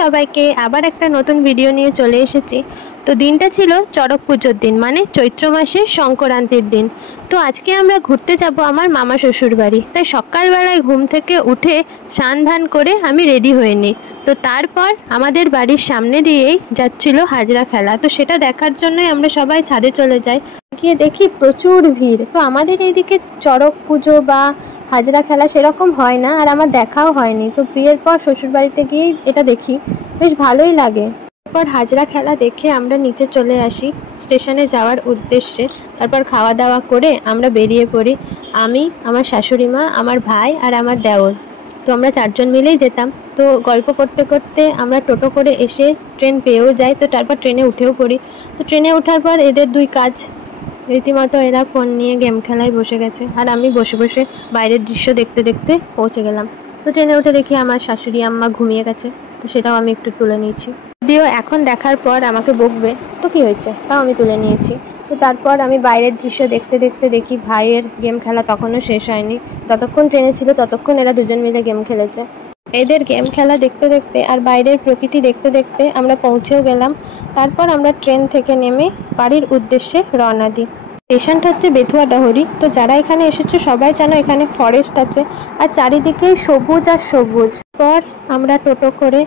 সবাইকে আবার একটা নতুন ভিডিও নিয়ে চলে এসেছি। তো দিনটা ছিল চড়ক পুজোর দিন, মানে চৈত্র মাসের সংক্রান্তির দিন। তো আজকে আমরা ঘুরতে যাব আমার মামা শ্বশুর বাড়ি। তাই সকালবেলায় ঘুম থেকে উঠে স্নান ধান করে আমি রেডি হয়ে নিই। তো তারপর আমাদের বাড়ির সামনে দিয়েই যাচ্ছিল হাজরা খেলা। তো সেটা দেখার জন্যই আমরা সবাই ছাদে চলে যাই। গিয়ে দেখি প্রচুর ভিড়। তো আমাদের এইদিকে চড়ক পুজো বা হাজরা খেলা সেরকম হয় না, আর আমার দেখাও হয়নি। তো বিয়ের পর শ্বশুরবাড়িতে গিয়েই এটা দেখি, বেশ ভালোই লাগে। তারপর হাজরা খেলা দেখে আমরা নিচে চলে আসি স্টেশনে যাওয়ার উদ্দেশ্যে। তারপর খাওয়া দাওয়া করে আমরা বেরিয়ে পড়ি। আমি, আমার শাশুড়ি মা, আমার ভাই আর আমার দেওর। তো আমরা চারজন মিলেই যেতাম। তো গল্প করতে করতে আমরা টোটো করে এসে ট্রেন পেয়েও যাই। তো তারপর ট্রেনে উঠেও পড়ি। তো ট্রেনে ওঠার পর এদের দুই কাজ, রীতিমতো এরা ফোন নিয়ে গেম খেলায় বসে গেছে, আর আমি বসে বসে বাইরের দৃশ্য দেখতে দেখতে পৌঁছে গেলাম। তো ট্রেনে উঠে দেখি আমার শাশুড়ি আম্মা ঘুমিয়ে গেছে। তো সেটাও আমি একটু তুলে নিয়েছি, যদিও এখন দেখার পর আমাকে বকবে, তো কি হয়েছে, তাও আমি তুলে নিয়েছি। তো তারপর আমি বাইরের দৃশ্য দেখতে দেখতে দেখি ভাইয়ের গেম খেলা তখনও শেষ হয়নি। যতক্ষণ ট্রেনে ছিল ততক্ষণ এরা দুজন মিলে গেম খেলেছে। এদের গেম খেলা দেখতে দেখতে আর বাইরের প্রকৃতি দেখতে দেখতে আমরা পৌঁছেও গেলাম। তারপর আমরা ট্রেন থেকে নেমে বাড়ির উদ্দেশ্যে রওনা দিই। স্টেশনটা হচ্ছে বেথুয়া ডহরি। তো যারা এখানে এসেছে সবাই জানো এখানে ফরেস্ট আছে, আর চারিদিকে সবুজ আর সবুজ। পর আমরা টোটো করে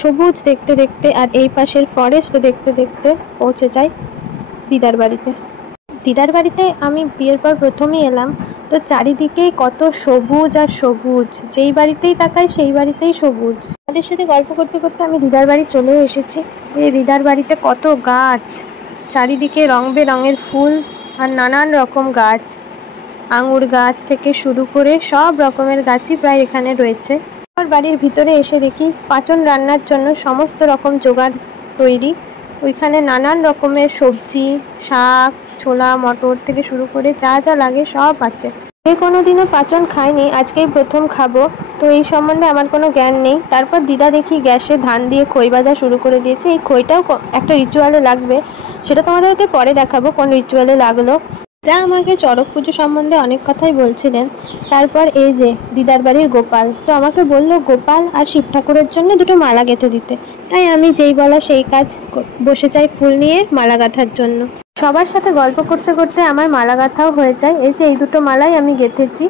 সবুজ দেখতে দেখতে আর এই পাশের ফরেস্ট দেখতে দেখতে পৌঁছে যাই দিদার বাড়িতে। দিদার বাড়িতে আমি বিয়ের পর প্রথমেই এলাম। তো চারিদিকেই কত সবুজ আর সবুজ, যেই বাড়িতেই তাকাই সেই বাড়িতেই সবুজ। তাদের সাথে গল্প করতে করতে আমি দিদার বাড়ি চলেও এসেছি। এই দিদার বাড়িতে কত গাছ, চারিদিকে রং বেরঙের ফুল আর নানান রকম গাছ, আঙুর গাছ থেকে শুরু করে সব রকমের গাছই প্রায় এখানে রয়েছে। আমার বাড়ির ভিতরে এসে দেখি পাচন রান্নার জন্য সমস্ত রকম জোগাড় তৈরি। ওইখানে নানান রকমের সবজি, শাক, ছোলা মটর থেকে শুরু করে যা যা লাগে সব আছে। কোনোদিনও পাচন খাইনি, আজকেই প্রথম খাবো। তো এই সম্বন্ধে আমার কোনো জ্ঞান নেই। তারপর দিদা দেখি গ্যাসে ধান দিয়ে খই ভাজা শুরু করে দিয়েছে। এই খইটাও একটা রিচুয়ালে লাগবে, সেটা তোমাদেরকে পরে দেখাবো কোন রিচুয়ালে লাগলো। দিদা আমাকে চড়ক পুজো সম্বন্ধে অনেক কথাই বলছিলেন। তারপর এই যে দিদার বাড়ির গোপাল, তো আমাকে বলল গোপাল আর শিব ঠাকুরের জন্য দুটো মালা গেঁথে দিতে। তাই আমি যেই বলা সেই কাজ, বসে যাই ফুল নিয়ে মালা গাঁথার জন্য। সবার সাথে গল্প করতে করতে আমার মালা গাঁথাও হয়ে যায়। এই যে এই দুটো মালাই আমি গেঁথেছি।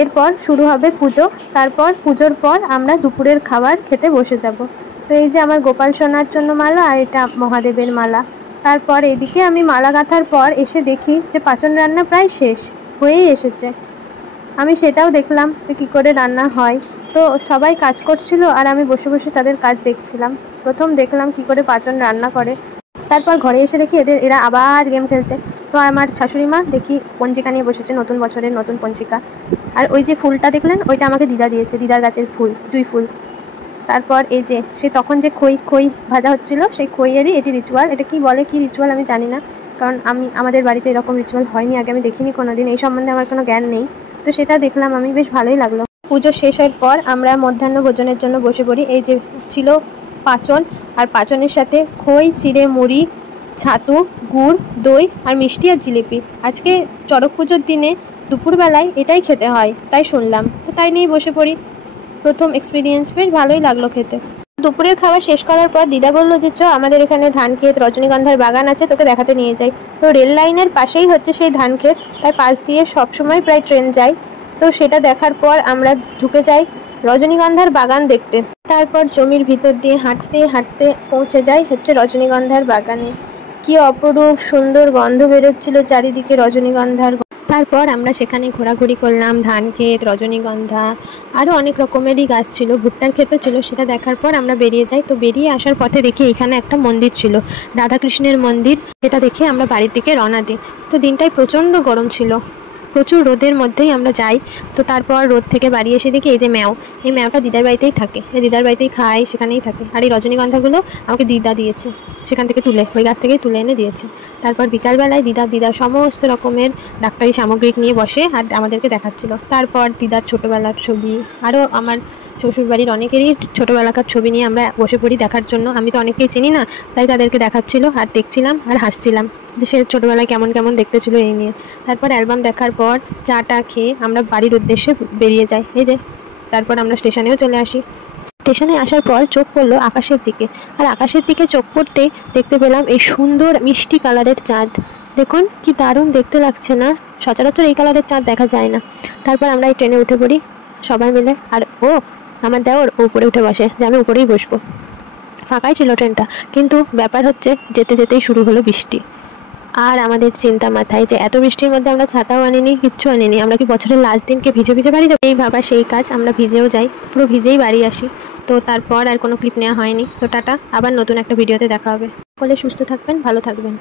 এরপর শুরু হবে পুজো। তারপর পুজোর পর আমরা দুপুরের খাবার খেতে বসে যাব। তো এই যে আমার গোপাল সোনার জন্য মালা, আর এটা মহাদেবের মালা। তারপর এদিকে আমি মালা গাঁথার পর এসে দেখি যে পাচন রান্না প্রায় শেষ হয়েই এসেছে। আমি সেটাও দেখলাম যে কী করে রান্না হয়। তো সবাই কাজ করছিল আর আমি বসে বসে তাদের কাজ দেখছিলাম। প্রথম দেখলাম কি করে পাচন রান্না করে। তারপর ঘরে এসে দেখি এরা আবার গেম খেলছে। তো আমার শাশুড়ি মা দেখি পঞ্জিকা নিয়ে বসেছে, নতুন বছরের নতুন পঞ্জিকা। আর ওই যে ফুলটা দেখলেন ওইটা আমাকে দিদা দিয়েছে, দিদার গাছের ফুল, জুঁই ফুল। তারপর এই যে সে তখন যে খই ভাজা হচ্ছিল, সেই খইয়েরই এটি রিচুয়াল। এটা কি বলে, কি রিচুয়াল আমি জানি না, কারণ আমাদের বাড়িতে এরকম রিচুয়াল হয়নি আগে, আমি দেখিনি কোনোদিন, এই সম্বন্ধে আমার কোনো জ্ঞান নেই। তো সেটা দেখলাম আমি, বেশ ভালোই লাগলো। পুজো শেষ হওয়ার পর আমরা মধ্যাহ্ন ভোজনের জন্য বসে পড়ি। এই যে ছিল পাচন, আর পাচনের সাথে খই, চিড়ে মুড়ি, ছাতু, গুড়, দই আর মিষ্টি আর জিলিপি। আজকে চড়ক পুজোর দিনে দুপুরবেলায় এটাই খেতে হয় তাই শুনলাম, তো তাই নিয়েই বসে পড়ি। প্রথম এক্সপিরিয়েন্স, বেশ ভালোই লাগলো খেতে। দুপুরের খাওয়া শেষ করার পর দিদা বললো যে চ আমাদের এখানে ধান ক্ষেত, রজনীগন্ধার বাগান আছে, তোকে দেখাতে নিয়ে যাই। তো রেল লাইনের পাশেই হচ্ছে সেই ধান ক্ষেত, তাই পাশ দিয়ে সবসময় প্রায় ট্রেন যায়। তো সেটা দেখার পর আমরা ঢুকে যাই রজনীগন্ধার বাগান দেখতে। তারপর জমির ভিতর দিয়ে হাঁটতে হাঁটতে পৌঁছে যাই হচ্ছে রজনীগন্ধার বাগানে। কি অপরূপ সুন্দর গন্ধ বেরোচ্ছিল চারিদিকে রজনীগন্ধার। তারপর আমরা সেখানে ঘোরাঘুরি করলাম, ধান ক্ষেত, রজনীগন্ধা, আরও অনেক রকমেরই গাছ ছিল, ভুট্টার ক্ষেতও ছিল। সেটা দেখার পর আমরা বেরিয়ে যাই। তো বেরিয়ে আসার পথে দেখি এখানে একটা মন্দির ছিল, রাধাকৃষ্ণের মন্দির। এটা দেখে আমরা বাড়ির দিকে রওনা দিই। তো দিনটাই প্রচণ্ড গরম ছিল, প্রচুর রোদের মধ্যেই আমরা যাই। তো তারপর রোদ থেকে বাড়ি এসে দেখি এই যে ম্যাও, এই ম্যাওটা দিদার বাড়িতেই থাকে, দিদার বাড়িতেই খায়, সেখানেই থাকে। আর এই রজনীগন্ধাগুলো আমাকে দিদা দিয়েছে, সেখান থেকে তুলে, ওই গাছ থেকেই তুলে এনে দিয়েছে। তারপর বিকালবেলায় দিদার সমস্ত রকমের ডাক্তারি সামগ্রিক নিয়ে বসে আর আমাদেরকে দেখাচ্ছিল। তারপর দিদার ছোটোবেলার ছবি, আরও আমার শ্বশুরবাড়ির অনেকেরই ছোটোবেলাকার ছবি নিয়ে আমরা বসে পড়ি দেখার জন্য। আমি তো অনেকেই চিনি না, তাই তাদেরকে দেখাচ্ছিল আর দেখছিলাম আর হাসছিলাম যে সে ছোটোবেলায় কেমন কেমন দেখতে ছিল এই নিয়ে। তারপর অ্যালবাম দেখার পর চাটা খেয়ে আমরা বাড়ির উদ্দেশ্যে বেরিয়ে যাই। এই যে তারপর আমরা স্টেশনেও চলে আসি। স্টেশনে আসার পর চোখ পড়লো আকাশের দিকে, আর আকাশের দিকে চোখ পড়তেই দেখতে পেলাম এই সুন্দর মিষ্টি কালারের চাঁদ। দেখুন কি দারুণ দেখতে লাগছে না? সচরাচর এই কালারের চাঁদ দেখা যায় না। তারপর আমরা এই ট্রেনে উঠে পড়ি সবাই মিলে, আর আমার দেওর উপরে উঠে বসে যে আমি উপরেই বসবো। ফাঁকাই ছিল ট্রেনটা, কিন্তু ব্যাপার হচ্ছে যেতে যেতেই শুরু হলো বৃষ্টি। আর আমাদের চিন্তা মাথায় যে এত বৃষ্টির মধ্যে আমরা ছাতাও আনিনি, কিচ্ছু আনিনি, আমরা কি বছরের লাস্ট দিনকে ভিজে ভিজে বাড়ি যাবো? এই ভাবা সেই কাজ, আমরা ভিজেও যাই, পুরো ভিজেই বাড়ি আসি। তো তারপর আর কোনো ক্লিপ নেওয়া হয়নি। তো টাটা, আবার নতুন একটা ভিডিওতে দেখা হবে। সকলে সুস্থ থাকবেন, ভালো থাকবেন।